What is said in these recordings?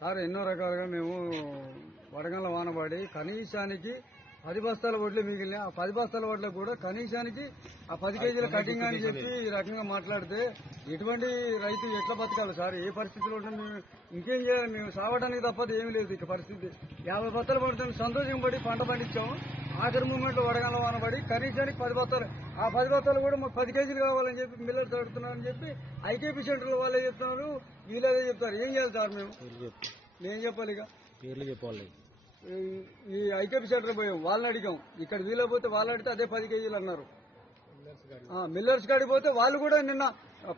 Sir ఎన్నో రకాలుగా మేము వడగండ్ల వానబడి కనీసానికి 10 బస్తాల వడ్లు మిగిలిన ఆ 10 బస్తాల వడ్లకు కూడా కనీసానికి ఆ 10 కేజీల కటింగ్ అని చెప్పి ఈ రకంగా మాట్లాడితే ఎటువంటి రైతు ఎట్లా బతకాలి సార్? ఏ పరిస్థితిలో ఉంటే మేము ఇంకేం చేయాలి? మేము సావడానికి తప్పదు ఏమీ లేదు ఇక పరిస్థితి. 50 బస్తాలు పడుతుంది సంతోషం పడి పంట పండించాము. ఆఖరి మూమెంట్లో వడగండ్ల వానబడి కనీసానికి 10 బస్తాలు, ఆ 10 బస్తాలు కూడా మాకు 10 కేజీలు కావాలని చెప్పి మిల్లర్స్ అడుగుతున్నారని చెప్పి ఐకేపీ సెంటర్లో వాళ్ళే చెప్తున్నారు, వీళ్ళదే చెప్తారు. ఏం చేయాలి సార్? మేము చెప్పాలి ఇక పేర్లు చెప్పాలి. ఈ ఐకేపీ సెంటర్ పోయాం, వాళ్ళని అడిగాం. ఇక్కడ వీలైపోతే వాళ్ళు అడిగితే అదే 10 కేజీలు అన్నారు. మిల్లర్స్ కాడికి పోతే వాళ్ళు కూడా నిన్న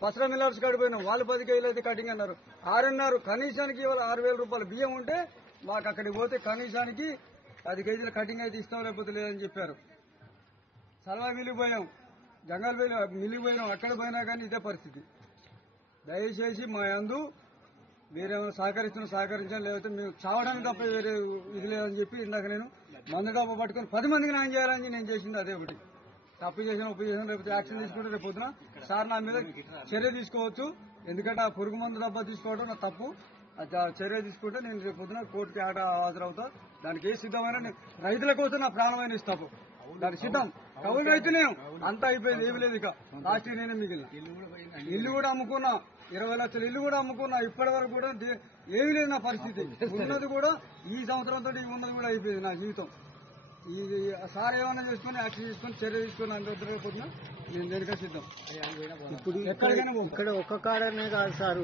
పసరా మిల్లర్స్ కాడికి పోయినాం, వాళ్ళు 10 కేజీలు అయితే కటింగ్ అన్నారు. 6 అన్నారు. కనీసానికి ఇవాళ 6,000 రూపాయలు బియ్యం ఉంటే మాకు అక్కడికి పోతే కనీసానికి 10 కేజీల కటింగ్ అయితే ఇస్తాం, లేకపోతే లేదని చెప్పారు. సలవా మిల్లికి పోయాం, జంగల్ మిల్లికి పోయినాం, అక్కడ పోయినా కానీ ఇదే పరిస్థితి. దయచేసి మా యందు మీరేమైనా సహకరించాలి, లేకపోతే మేము చావడానికి తప్ప వేరే ఇది లేదని చెప్పి ఇందాక నేను మందు డబ్బు పట్టుకొని 10 మందికి న్యాయం చేయాలని నేను చేసింది అదే ఒకటి. తప్పు చేసిన ఉప్పు చేసిన లేకపోతే యాక్షన్ తీసుకుంటే రేపు పొద్దున సార్ నా మీద చర్య తీసుకోవచ్చు. ఎందుకంటే ఆ పురుగు మందు డబ్బా తీసుకోవడం నా తప్పు. చర్య తీసుకుంటే నేను రేపు పొద్దున కోర్టుకి హాజరవుతా. దానికి ఏ సిద్ధమైన రైతుల కోసం నా ప్రాణమైన ఇస్తాను, దానికి సిద్ధం. కౌలు రైతునే అంతా అయిపోయింది, ఏమి లేదు. ఇక లాస్ట్ నేనే మిగిలిన ఇల్లు కూడా అమ్ముకున్నా, 20 లక్షల ఇల్లు కూడా అమ్ముకున్నా. ఇప్పటి వరకు కూడా ఏమీ లేదు నా పరిస్థితి. ఉన్నది కూడా ఈ సంవత్సరంతో ఉన్నది కూడా అయిపోయింది నా జీవితం. ఈ సార్ ఏమన్నా చేసుకుని యాక్షన్ తీసుకొని చర్య తీసుకుని అందరిపోతున్నా నేను దేనికై సిద్ధం. ఇప్పుడు ఇక్కడ ఒక్క కాడనే కాదు సార్,